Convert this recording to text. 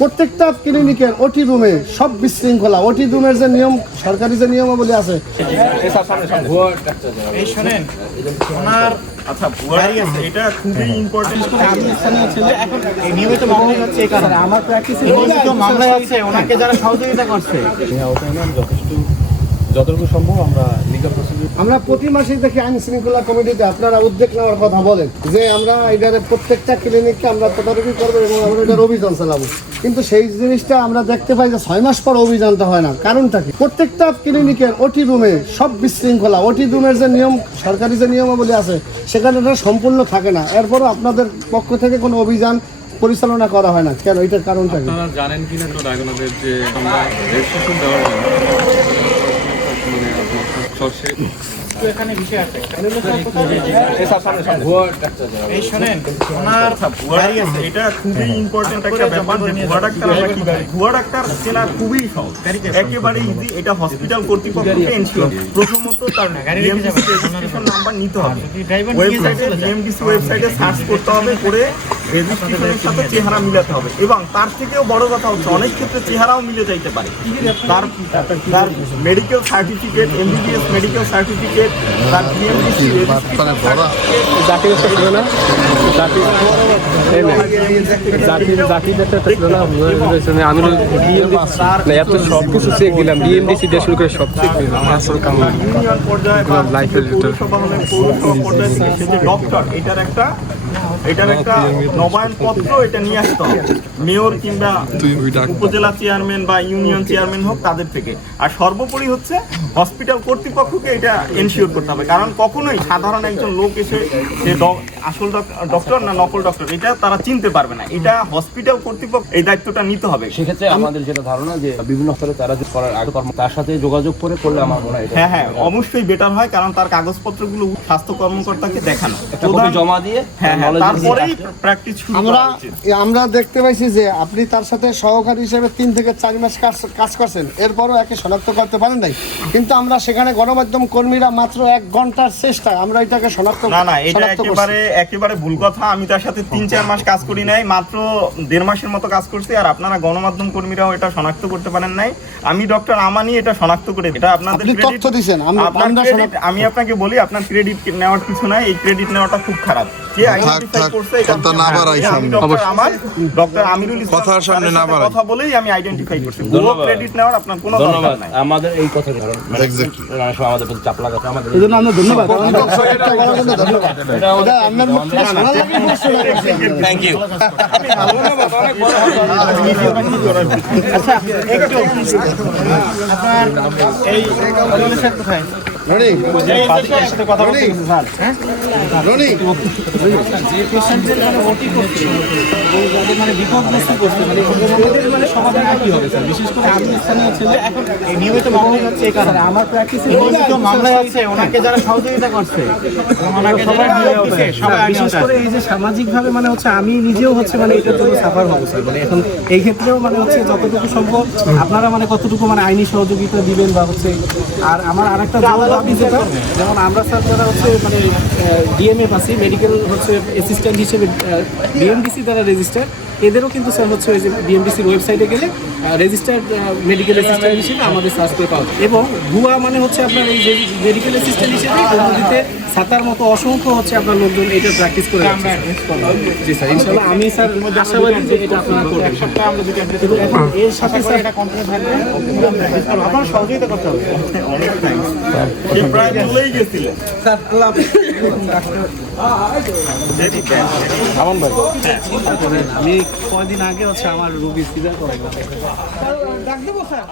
প্রত্যেকটা ক্লিনিকের ওটি রুমে সব বিশৃঙ্খলা ওটি রুমের যে নিয়ম সরকারি যে নিয়মাবলী আছে। এই শোনেন ওনার আচ্ছা গাড়ি আছে এটা খুবই ইম্পর্টেন্ট আমি স্থানীয় ছেলে এখন এই নিয়মিত মামলা হচ্ছে এই কারণে। আমার প্র্যাকটিস ওনাকে যারা সহযোগিতা করছে। যতটুকু সম্ভব আমরা লিগাল প্রসিডিউর আমরা প্রতি মাসে দেখি আইন শৃঙ্খলা কমিটিতে আপনারা উদ্যোগ নেওয়ার কথা বলেন যে আমরা এটার প্রত্যেকটা ক্লিনিককে আমরা তদারকি করব এবং আমরা এটার অভিযান চালাবো। কিন্তু সেই জিনিসটা আমরা দেখতে পাই যে ছয় মাস পর অভিযানটা হয় না। কারণটা কি? প্রত্যেকটা ক্লিনিকের ওটি রুমে সব বিশৃঙ্খলা। ওটি রুমের যে নিয়ম সরকারি যে নিয়মাবলী আছে সেখানে এটা সম্পূর্ণ থাকে না। এরপরও আপনাদের পক্ষ থেকে কোনো অভিযান পরিচালনা করা হয় না। কেন? এটার কারণটা কি? আপনারা জানেন কিনা তো যে আমরা রেজিস্ট্রেশন দেওয়ার জন্য এখানে বিষয় আছে। এই শোনেন ওনার গাড়ি আছে এটা খুবই ইম্পর্টেন্ট একটা ব্যাপার যে ভুয়া ডাক্তার আমরা কি ভুয়া ডাক্তার চেনা খুবই সহজ। একেবারে ইজি এটা হসপিটাল কর্তৃপক্ষকে এনশিওর প্রথমত তার। রেজিস্ট্রেশন নাম্বার নিতে হবে। ড্রাইভার ওয়েবসাইটে ওয়েবসাইটে সার্চ করতে হবে করে সাথে চেহারা মিলাতে হবে। এবং তার থেকেও বড় কথা হচ্ছে অনেক ক্ষেত্রে চেহারাও মিলে যাইতে পারে। তার তার medical certificate MBBS medical certificate তার বিএমডিসি আমি এত সব কিছু চেক দিলাম বিএমডিসি দিয়ে শুরু করে সব চেক দিলাম আসল লাইফের ডক্টর একটা এটার একটা নবায়ন পত্র এটা নিয়ে আসতে হবে। মেয়র কিংবা উপজেলা চেয়ারম্যান বা ইউনিয়ন চেয়ারম্যান হোক তাদের থেকে। আর সর্বোপরি হচ্ছে হসপিটাল কর্তৃপক্ষকে এটা এনশিওর করতে হবে। কারণ কখনোই সাধারণ একজন লোক এসে যে আসল ডক্টর না নকল ডক্টর এটা তারা চিনতে পারবে না। এটা হসপিটাল কর্তৃপক্ষ এই দায়িত্বটা নিতে হবে। সেক্ষেত্রে আমাদের যেটা ধারণা যে বিভিন্ন স্তরে তারা যে করার আগে কর্ম তার সাথে যোগাযোগ করে করলে আমার মনে হয় হ্যাঁ হ্যাঁ অবশ্যই বেটার হয় কারণ তার কাগজপত্রগুলো স্বাস্থ্য কর্মকর্তাকে দেখানো। জমা দিয়ে হ্যাঁ হ্যাঁ তারপরেই প্র্যাকটিস শুরু আমরা আমরা দেখতে পাইছি যে আপনি তার সাথে সহকারী হিসেবে তিন থেকে চার মাস কাজ কাজ করছেন। এরপরও একে শনাক্ত করতে পারেন নাই। কিন্তু আমরা সেখানে গণমাধ্যম কর্মীরা মাত্র এক ঘণ্টার চেষ্টায় আমরা এটাকে শনাক্ত না না এটা শনাক্ত একেবারে একেবারে ভুল কথা। আমি তার সাথে তিন চার মাস কাজ করি নাই মাত্র দেড় মাসের মতো কাজ করছি আর আপনারা গণমাধ্যম কর্মীরাও এটা শনাক্ত করতে পারেন নাই। আমি ডক্টর আমানি এটা শনাক্ত করে এটা আপনাদের তথ্য শনাক্ত- আমি আপনাকে বলি আপনার ক্রেডিট নেওয়ার কিছু নাই এই ক্রেডিট নেওয়াটা খুব খারাপ। যে আইডেন্টিফাই করছে এটা না হ্যাঁ, বাড়াই সামনে। ডক্টর আমার ডক্টর আমিরুল ইসলাম কথার সামনে না বাড়াই। কথা বলেই আমি আইডেন্টিফাই করছি। পুরো ক্রেডিট নেওয়ার আপনার কোনো দরকার নাই। আমাদের এই কথা কারণ Exactly. অনেক আমাদের প্রতি চাপ লাগাতে আমাদের এই জন্য আমরা ধন্যবাদ। এটা আপনার মুখ থেকে শোনা। থ্যাংক ইউ আপনার এই কোথায়? রনি এর সাথে কথা বলতে স্যার হ্যাঁ রনি যে পেশেন্টের মানে ওটি করছে যাদের মানে বিপদগ্রস্ত করছে মানে এদের মানে সমাধানটা কি হবে স্যার। বিশেষ করে আমি স্থানীয় ছেলে এখন নিয়মিত মামলা হচ্ছে এই কারণে আমার প্র্যাকটিসে নিয়মিত মামলা হচ্ছে ওনাকে যারা সহযোগিতা করছে ওনাকে যারা সবাই বিশেষ করে এই যে সামাজিকভাবে মানে হচ্ছে আমি নিজেও হচ্ছে মানে এটার জন্য সাফার হব স্যার মানে এখন এই ক্ষেত্রেও মানে হচ্ছে যতটুকু সম্ভব আপনারা মানে কতটুকু মানে আইনি সহযোগিতা দিবেন বা হচ্ছে আর আমার আরেকটা বড় যেমন আমরা স্যার যারা হচ্ছে মানে ডিএমএফ আছি মেডিকেল হচ্ছে অ্যাসিস্ট্যান্ট হিসেবে বিএমডিসি দ্বারা রেজিস্টার এদেরও কিন্তু স্যার হচ্ছে ওই যে বিএমডিসির ওয়েবসাইটে গেলে রেজিস্টার্ড মেডিকেল অ্যাসিস্ট্যান্ট হিসেবে আমাদের সার্চ করে পাওয়া যায়। এবং ভুয়া মানে হচ্ছে আপনার এই যে মেডিকেল অ্যাসিস্ট্যান্ট হিসেবে পদ্ধতিতে সাতার মতো অসংখ্য হচ্ছে আপনার লোকজন এটা প্র্যাকটিস করে জি স্যার ইনশাল্লাহ। আমি স্যার আশাবাদী যে এটা আপনারা করবেন। এর সাথে স্যার আপনার সহযোগিতা করতে হবে। প্রায় ভুলেই গেছিলেন। স্যার আল্লাহ হাফেজ। আমি কয়দিন আগে হচ্ছে আমার রুগী সিজার করাইলাম। ডাক দেবো স্যার।